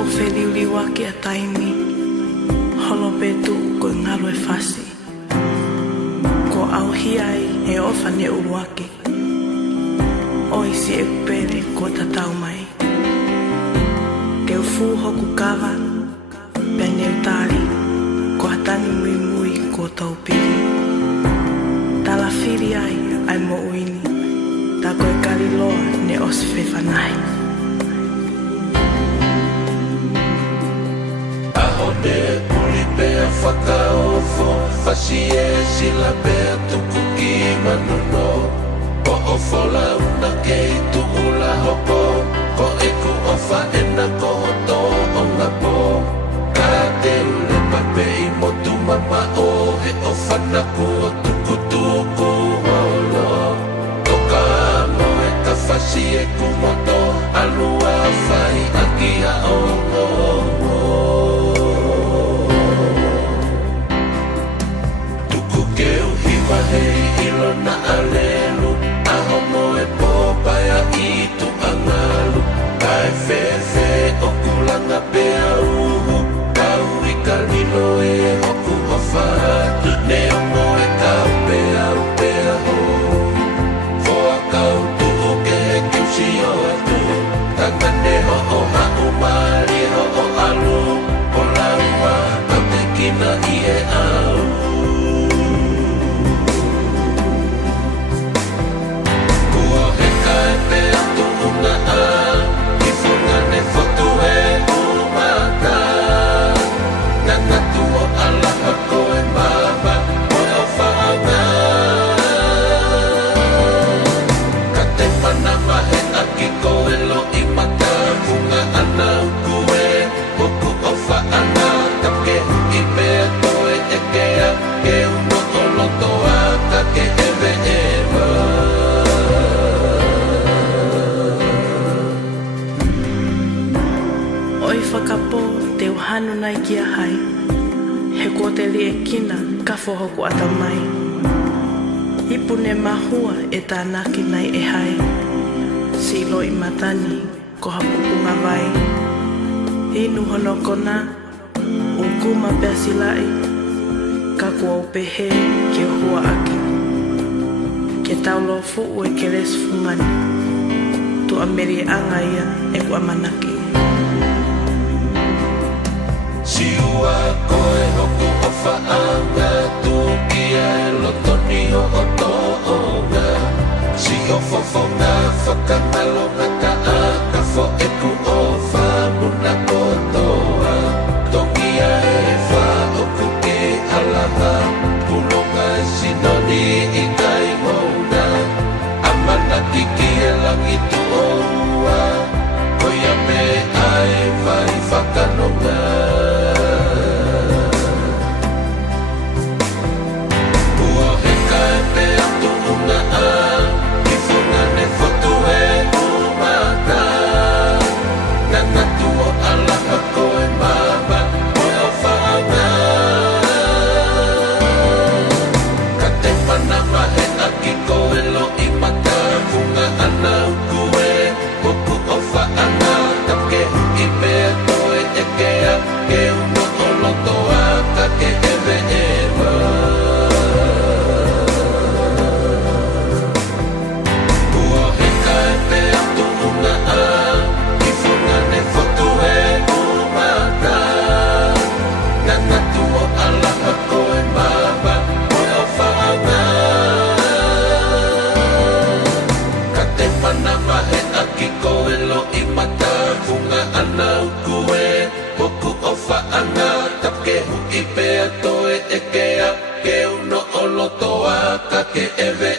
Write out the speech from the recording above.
Ko wheliuriwa ki a taimi, holo petu ko ngalo e whasi. Ko au hiai e ofa ne uruake. Oi si e pere ko tatau mai. Ke ufu hoku kawa, pene utari, ko hatani mui mui ko tau piri. Tala whiri ai mo uini, ta koe kari loa ne osi whewhanai. Ahone uli pea whakaofo, whasi e sila pea tuku ki manuno. Ko ofo la una kei tu ula hopo, ko eku ofa ena ko hoto o ngapo. Ka te ule pape i motu mama o he ofa na ku o tuku tuku holo. Toka mo e ka whasi e ku moto, alua whai aki a o ngoho. Tuku keu hiwa hei ilo na alelu, aho mo e popaya i tu angalu. Kai fefe o kulanga pea uhu, kau i kalilo e hoku o whahatu. Ne o mo e kau pea ho, foa kau tuhu ke he kiusi o atu. Tangane ho o hau mali ho o alu, o laua kau te kina i e au. Whakapo te uhanu nai ki a hai, he ko te li e kina ka whohoku ata mai. Ipune mahua e tānaki nai e hai, silo i matani ko hapupunga vai. Inu hono kona, o kuma pea silai, ka kua upehe ke hua aki. Ke taulo fuu e ke les fungani, tu ameri anga ia e kua manaki. Siua koe hoku o whaanga, tuki e lotoni o o toonga. Si o fofonga whakangalonga ka a, ka fo eku o whamuna kotoa. Tongi a e wha oku ke alaha, pulonga e sinoni i kai mouna. Amanaki ki e langi tu o ua, koia me ai vai whakanonga. Ke uno o loto a ka ke eve